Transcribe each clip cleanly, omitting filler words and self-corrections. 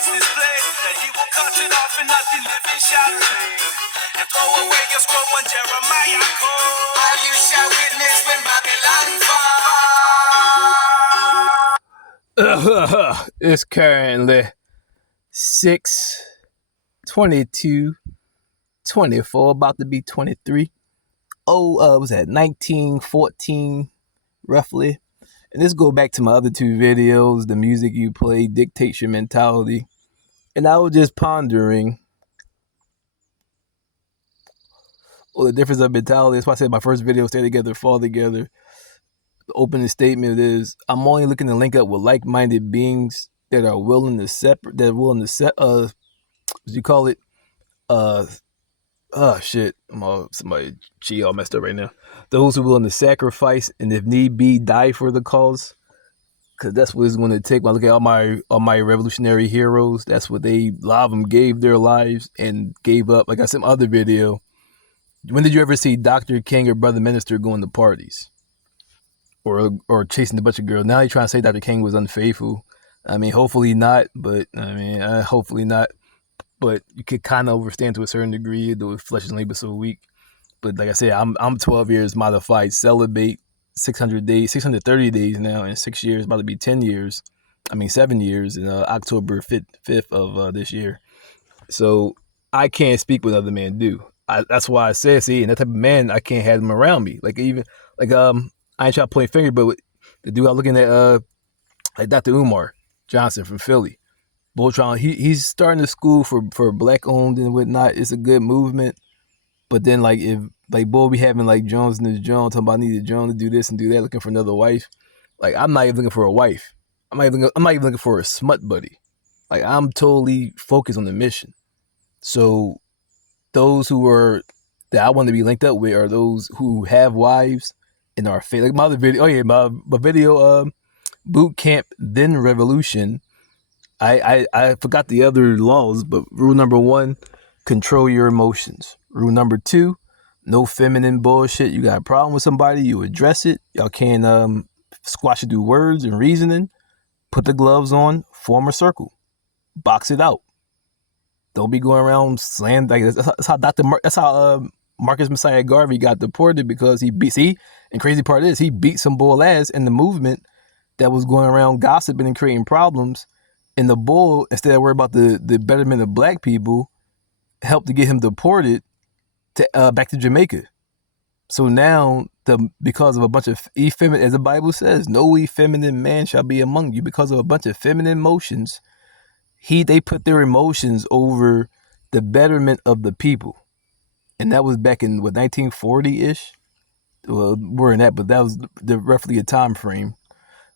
has displayed that he will cut it off and nothing living shall remain. And throw away your scroll when Jeremiah called. All you shall witness when Babylon falls. It's currently 6/22/24, about to be 23. Was that 1914 roughly? And this go back to my other two videos, the music you play dictates your mentality. And I was just pondering the difference of mentality. That's why I said my first video, Stay Together, Fall Together. The opening statement is, I'm only looking to link up with like-minded beings that are willing to what you call it? Shit. Somebody, she all messed up right now. Those who are willing to sacrifice and if need be, die for the cause. Because that's what it's going to take. When I look at all my revolutionary heroes, that's what a lot of them gave their lives and gave up. Like I said in my other video, when did you ever see Dr. King or Brother Minister going to parties? Or chasing a bunch of girls? Now you're trying to say Dr. King was unfaithful. I mean, hopefully not, but hopefully not. But you could kind of understand to a certain degree, though flesh and labor so weak. But like I said, I'm 12 years modified celibate, 630 days now, in 6 years, about to be 7 years in October 5th of this year. So I can't speak what other men do. That's why I said, and that type of man, I can't have them around me. I ain't trying to point finger, but the dude I'm looking at, like Dr. Umar Johnson from Philly. Voltron, he's starting a school for black owned and whatnot. It's a good movement. But then we having like Jones and this Jones talking about I need a Jones to do this and do that, looking for another wife. Like, I'm not even looking for a wife. I'm not even looking for a smut buddy. Like, I'm totally focused on the mission. So those that I want to be linked up with are those who have wives and are faithful. Like my other video, my video, Boot Camp Then Revolution. I forgot the other laws, but rule number 1, control your emotions. Rule number 2, no feminine bullshit. You got a problem with somebody, you address it. Y'all can't squash it through words and reasoning. Put the gloves on, form a circle, box it out. Don't be going around slaying. Like that's how Marcus Messiah Garvey got deported, because and crazy part is he beat some bull ass in the movement that was going around gossiping and creating problems. And the bull, instead of worrying about the betterment of black people, helped to get him deported to back to Jamaica. So now, because of a bunch of effeminate, as the Bible says, no effeminate man shall be among you. Because of a bunch of feminine emotions, they put their emotions over the betterment of the people. And that was back in 1940-ish. Well, we're in that, but that was roughly a time frame.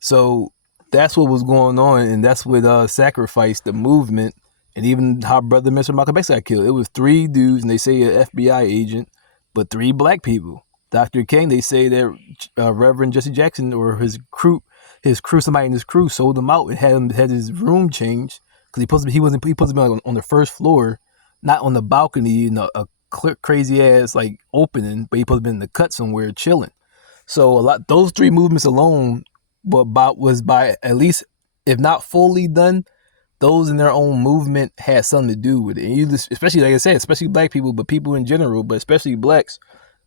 So that's what was going on, and that's what sacrificed the movement, and even how Brother Mr. Malcolm X got killed. It was 3 dudes, and they say an FBI agent, but 3 black people. Dr. King, they say that Reverend Jesse Jackson or his crew, somebody in his crew sold him out and had his room changed, because he wasn't supposed to be on the first floor, not on the balcony, a crazy ass opening, but he supposed to be in the cut somewhere chilling. So those 3 movements alone was by at least, if not fully done, those in their own movement had something to do with it. And especially, like I said, especially black people, but people in general, but especially blacks,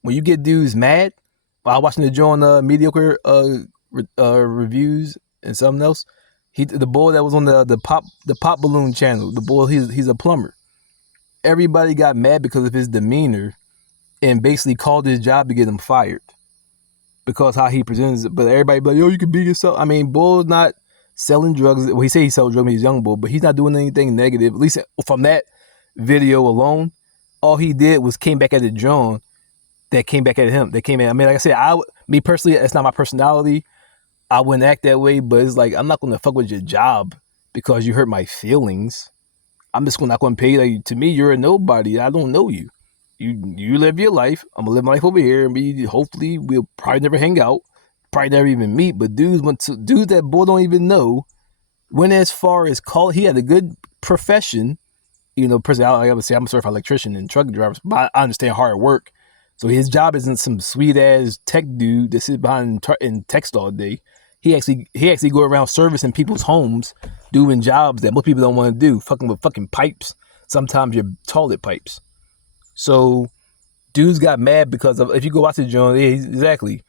when you get dudes mad, while watching the Joe on mediocre reviews and something else, the boy that was on the pop balloon channel, the boy, he's a plumber. Everybody got mad because of his demeanor and basically called his job to get him fired, because how he presents it. But everybody be like, yo, you can be yourself. I mean, Bull's not selling drugs. Well, he say he sells drugs when he's young Bull, but he's not doing anything negative. At least from that video alone, all he did was came back at the John that came back at him. That came at, like I said, me personally, it's not my personality. I wouldn't act that way, but it's like, I'm not going to fuck with your job because you hurt my feelings. I'm just not going to pay you. To me, you're a nobody. I don't know you. You live your life. I'm gonna live my life over here, and hopefully we'll probably never hang out, probably never even meet. But dudes that boy don't even know, went as far as he had a good profession. Personally, I would say I'm a certified electrician and truck driver, but I understand hard work. So his job isn't some sweet ass tech dude that sits behind and text all day. He actually go around servicing people's homes, doing jobs that most people don't want to do, fucking with fucking pipes. Sometimes your toilet pipes. So dudes got mad because of, if you go watch the joint, yeah, exactly.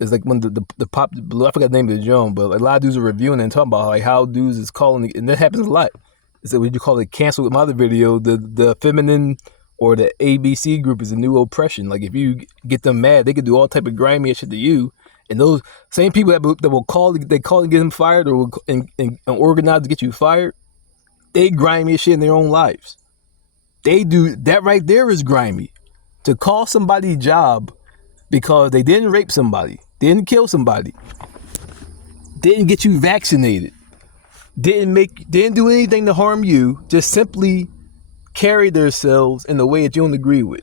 It's like when the pop, I forgot the name of the joint, but like a lot of dudes are reviewing and talking about like how dudes is calling, and that happens a lot. Is that what you call it? Cancel with my other video, the feminine or the ABC group is a new oppression. Like if you get them mad, they could do all type of grimy shit to you. And those same people that will call and get them fired or will, and organize to get you fired, they grimy shit in their own lives. They do that right there is grimy. To call somebody job because they didn't rape somebody, didn't kill somebody, didn't get you vaccinated, didn't do anything to harm you, just simply carry themselves in a way that you don't agree with.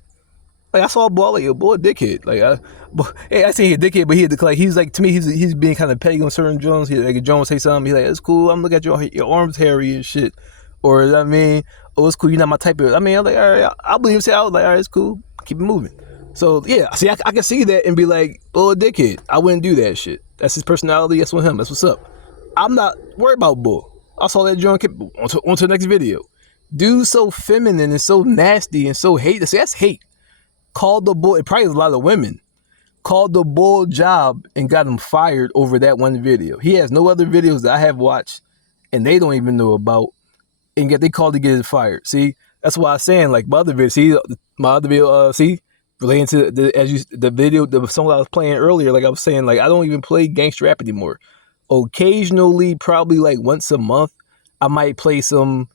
Like I saw a boy, like a boy, a dickhead. Like I say he a dickhead, but he's like to me, he's being kind of petty on certain Jones. Like a Jones say something, he's like, "It's cool. I'm looking at your arms hairy and shit," or I mean, "Oh, it's cool. You're not my type of." I mean, I'm like, all right, I believe him. Say I was like, all right, it's cool. Keep it moving. So yeah, see, I can see that and be like, "Oh, a dickhead. I wouldn't do that shit. That's his personality. That's with him. That's what's up." I'm not worried about bull. I saw that Jones. On to the next video. Dude, so feminine and so nasty and so hate. See, that's hate. Called the bull. It probably is a lot of women. Called the bull job and got him fired over that one video. He has no other videos that I have watched and they don't even know about, and yet they called to get him fired. See, that's why I'm saying like my other video. See, my other video. See, relating to the video, the song I was playing earlier. Like I was saying, like I don't even play gangster rap anymore. Occasionally, probably like once a month, I might play some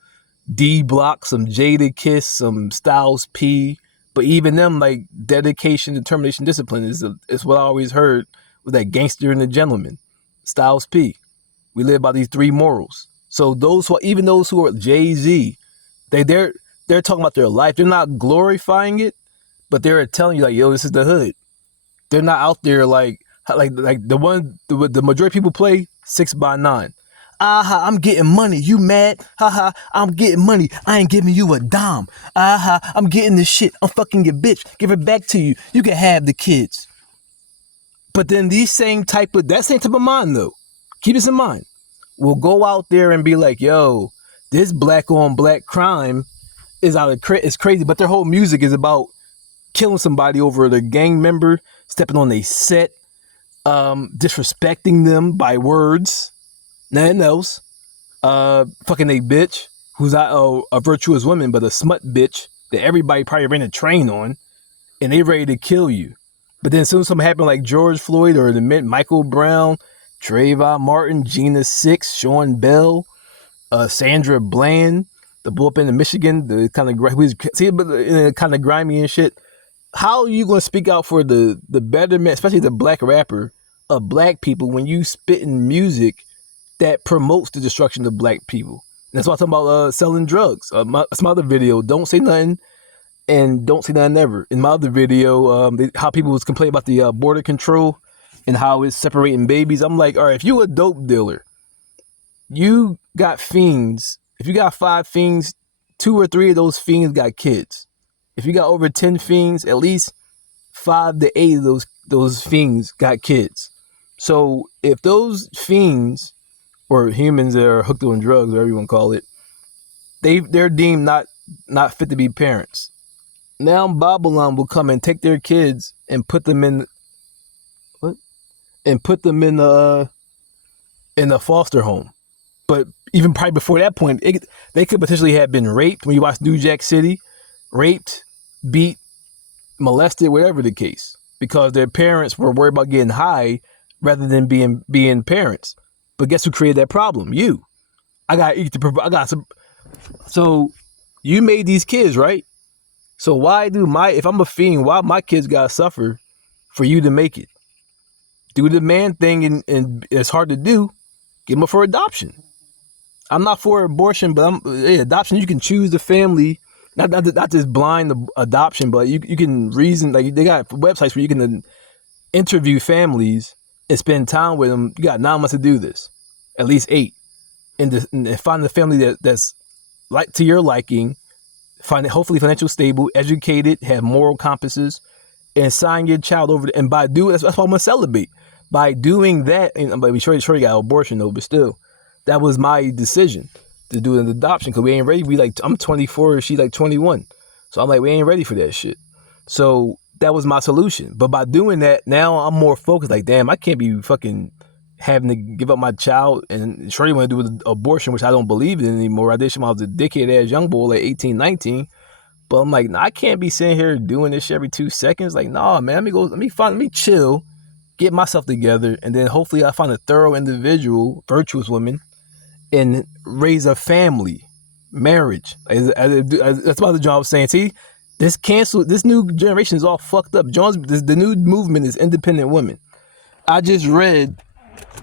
D Block, some Jadakiss, some Styles P. But even them, like dedication, determination, discipline is what I always heard was that gangster and the gentleman, Styles P. We live by these three morals. So even those who are Jay-Z, they're talking about their life. They're not glorifying it, but they're telling you like, yo, this is the hood. They're not out there like the majority of people play 6ix9ine. I'm getting money. You mad? I'm getting money. I ain't giving you a dime. I'm getting this shit. I'm fucking your bitch. Give it back to you. You can have the kids. But then that same type of mind though, keep this in mind, will go out there and be like, yo, this black on black crime is it's crazy. But their whole music is about killing somebody over the gang member, stepping on a set, disrespecting them by words. Nothing else. Fucking a bitch who's not a virtuous woman, but a smut bitch that everybody probably ran a train on, and they ready to kill you. But then as soon as something happened like George Floyd or Michael Brown, Trayvon Martin, Gina Six, Sean Bell, Sandra Bland, the bull up in Michigan, the kind of grimy and shit. How are you gonna speak out for the betterment, especially the black rapper of black people, when you spitting music that promotes the destruction of black people? And that's why I'm talking about selling drugs. That's my other video, Don't Say Nothing and Don't Say Nothing Ever. In my other video, how people was complaining about the border control and how it's separating babies. I'm like, all right, if you a dope dealer, you got fiends. If you got 5 fiends, 2 or 3 of those fiends got kids. If you got over 10 fiends, at least 5 to 8 of those fiends got kids. So if those fiends or humans that are hooked on drugs, whatever you want to call it, they're deemed not fit to be parents. Now Babylon will come and take their kids and put them in the foster home. But even probably before that point, they could potentially have been raped. When you watch New Jack City, raped, beat, molested, whatever the case, because their parents were worried about getting high rather than being parents. But guess who created that problem? You. I got some. So you made these kids, right? So if I'm a fiend, why my kids gotta suffer for you to make it? Do the man thing, and it's hard to do. Give them for adoption. I'm not for abortion, but adoption. You can choose the family, not just blind adoption, but you can reason. Like they got websites where you can interview families and spend time with them. You got 9 months to do this, at least 8, and find the family that's like to your liking. Find it hopefully financially stable, educated, have moral compasses, and sign your child over. And that's why I'm gonna celebrate. By doing that, and I'm sure you got an abortion though, but still, That was my decision to do an adoption because we ain't ready. I'm 24, she's like 21. So I'm like, we ain't ready for that shit. So that was my solution. But by doing that, now I'm more focused. Like, damn, I can't be fucking having to give up my child. And Shorty want to do an abortion, which I don't believe in anymore. I did when I was a dickhead ass young boy, like 18, 19. But I'm like, nah, I can't be sitting here doing this shit every 2 seconds. Like, nah, man, let me chill, get myself together, and then hopefully I find a thorough individual, virtuous woman, and raise a family, marriage. That's about the job I was saying. See, this new generation is all fucked up. The new movement is independent women. I just read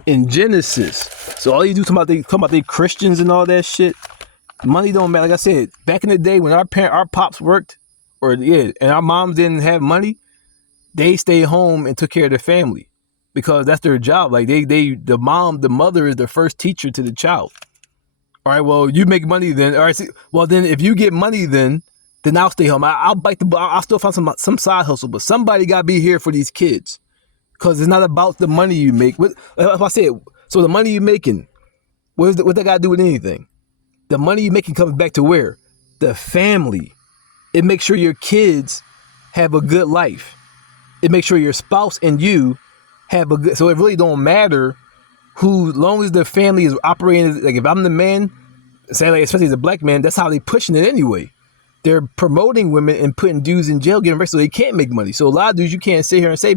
in Genesis. So all you do talk about they Christians and all that shit. Money don't matter. Like I said, back in the day when our pops worked, and our moms didn't have money, they stayed home and took care of their family because that's their job. Like the mother is the first teacher to the child. All right, well, you make money then. All right, well then if you get money then I'll stay home. I'll still find some side hustle, but somebody got to be here for these kids because it's not about the money you make. If I said, so the money you're making, what that got to do with anything? The money you're making comes back to where? The family. It makes sure your kids have a good life. It makes sure your spouse and you have a good, so it really don't matter who, long as the family is operating, like if I'm the man, say like, especially as a black man, that's how they pushing it anyway. They're promoting women and putting dudes in jail, getting arrested so they can't make money. So a lot of dudes, you can't sit here and say,